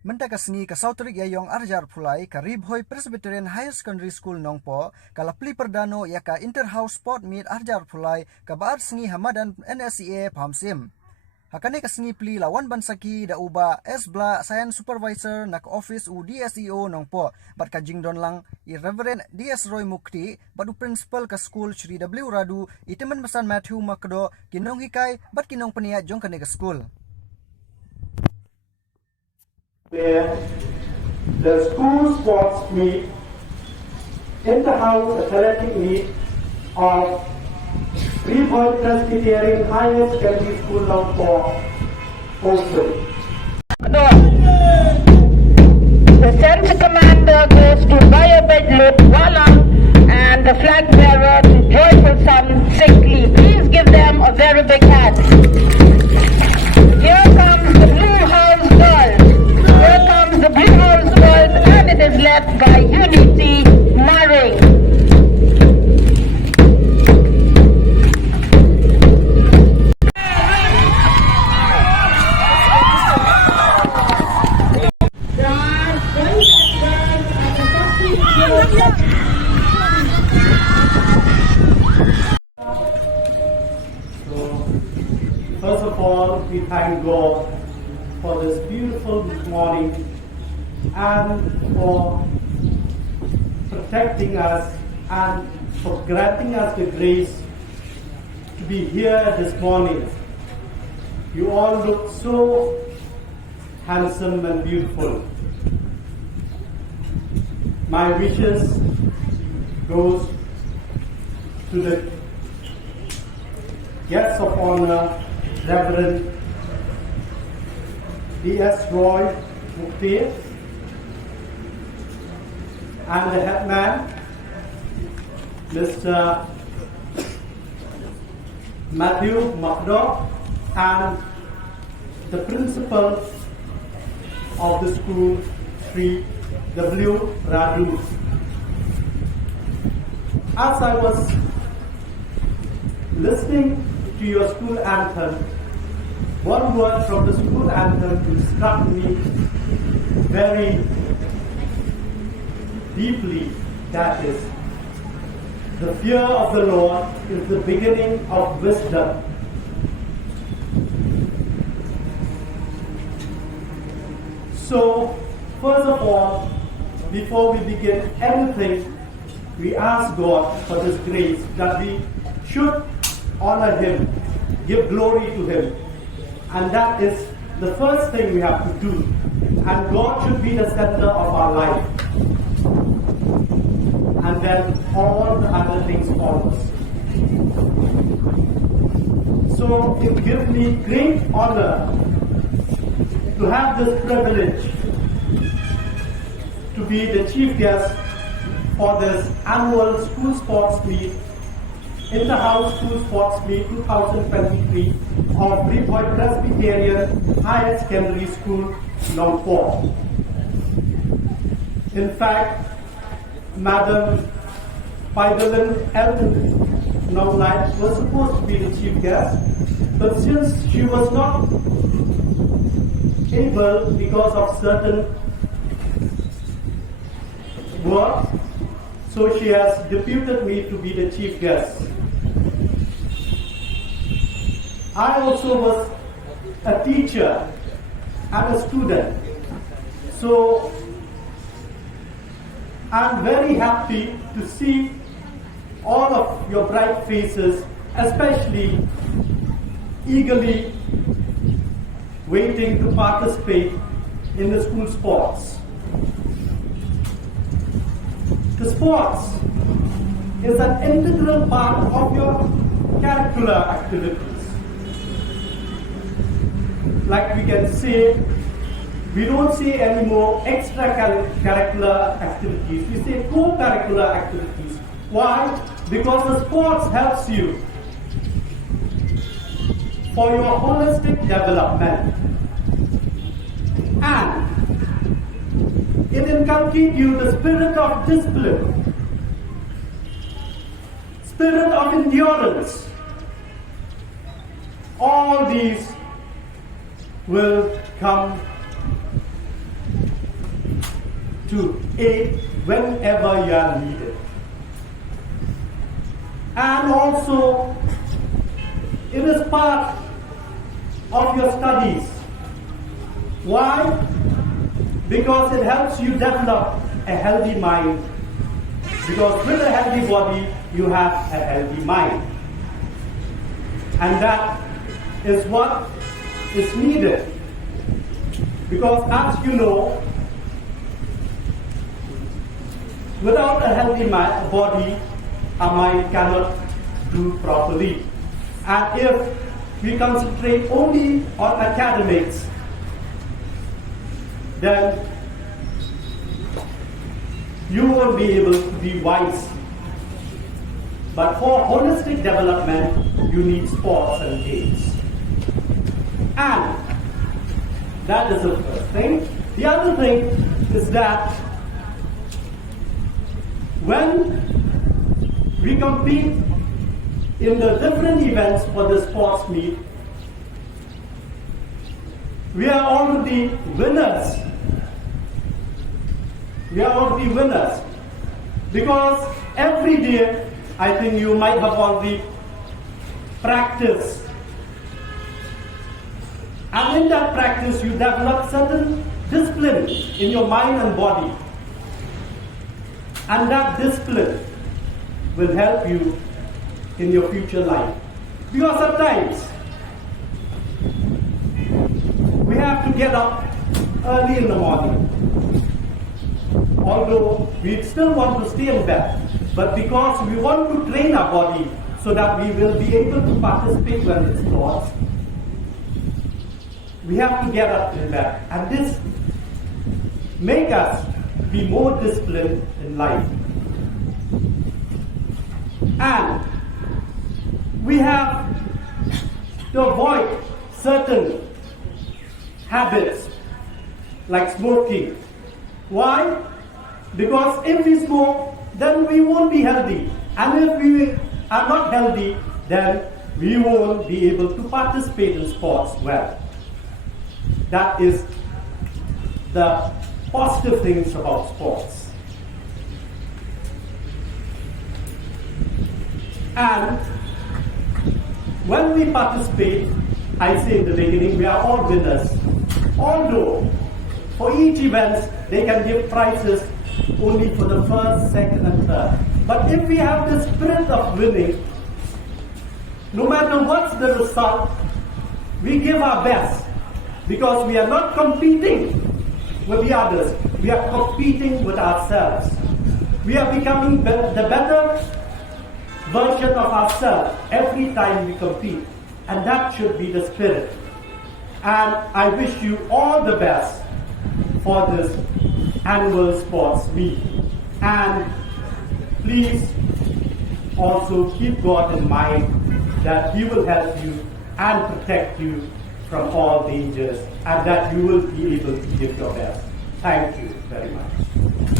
Mentaka sengi ka Sautrik Yayong Arjar Plie ka Bhoi Presbyterian Higher Secondary School Nongpoh kala Pyrda ya ka Interhouse Sport Meet Arjar Plie ka baar sengi hamadan NSCA phamsim. Hakane ka sengi pli lawan bansaki da uba SBLA Science Supervisor nak Office u DSEO Nongpoh bat ka jingdon lang i Reverend DS Roy Mukti badu Principal ka School Shri W Radu itemen besan Matthew Makdo kinong hikai bat kinong peniat jong kane ka school. Where the school sports meet, Interhouse athletic meet of Bhoi Presbyterian Higher Secondary School Nongpoh also. The center commander goes to Bhoi Walang and the flag bearer to Joyful Son Sickly. Please give them a very big hand. Here comes the Blue House Girls. Here comes the Blue House Girls, and it is led by Unity Maring. First of all, we thank God for this beautiful morning and for protecting us and for granting us the grace to be here this morning. You all look so handsome and beautiful. My wishes goes to the guests of honor, Reverend DS Roy Mukti and the headman, Mr. Matthew Makdo, and the principal of the school, Sri W Radu. As I was listening to your school anthem, one word from the school anthem struck me very deeply. That is, the fear of the Lord is the beginning of wisdom. So, first of all, before we begin anything, we ask God for this grace that we should honor Him, give glory to Him. And that is the first thing we have to do. And God should be the center of our life. And then all the other things follow. So it gives me great honor to have this privilege to be the chief guest for this annual school sports meet, Interhouse School Sports Meet 2023 of Bhoi Presbyterian Higher Secondary School, Nongpoh. In fact, Madam Pyrda was supposed to be the chief guest, but since she was not able because of certain work, so she has deputed me to be the chief guest. I also was a teacher and a student, so I'm very happy to see all of your bright faces, especially eagerly waiting to participate in the school sports. The sports is an integral part of your curricular activities. Like we can say, we don't say anymore extracurricular activities, we say co-curricular activities. Why? Because the sports helps you for your holistic development. And it inculcates you the spirit of discipline, spirit of endurance. All these will come to aid whenever you are needed. And also, it is part of your studies. Why? Because it helps you develop a healthy mind. Because with a healthy body, you have a healthy mind. And that is what is needed. Because as you know, without a healthy body, our mind cannot do properly. And if we concentrate only on academics, then you won't be able to be wise. But for holistic development, you need sports and games. And that is the first thing. The other thing is that when we compete in the different events for the sports meet, we are already winners. We are already winners. Because every day, I think you might have already practiced. And in that practice, you develop certain discipline in your mind and body. And that discipline will help you in your future life. Because at times, we have to get up early in the morning. Although we still want to stay in bed, but because we want to train our body so that we will be able to participate when it's sports, we have to get up in bed. And this makes us be more disciplined in life. And we have to avoid certain habits like smoking. Why? Because if we smoke, then we won't be healthy. And if we are not healthy, then we won't be able to participate in sports well. That is the positive things about sports. And when we participate, I say in the beginning, we are all winners. Although, for each event, they can give prizes only for the first, second, and third. But if we have the spirit of winning, no matter what's the result, we give our best. Because we are not competing with the others. We are competing with ourselves. We are becoming the better version of ourselves every time we compete. And that should be the spirit. And I wish you all the best for this annual sports meet. And please also keep God in mind that He will help you and protect you from all dangers, and that you will be able to give your best. Thank you very much.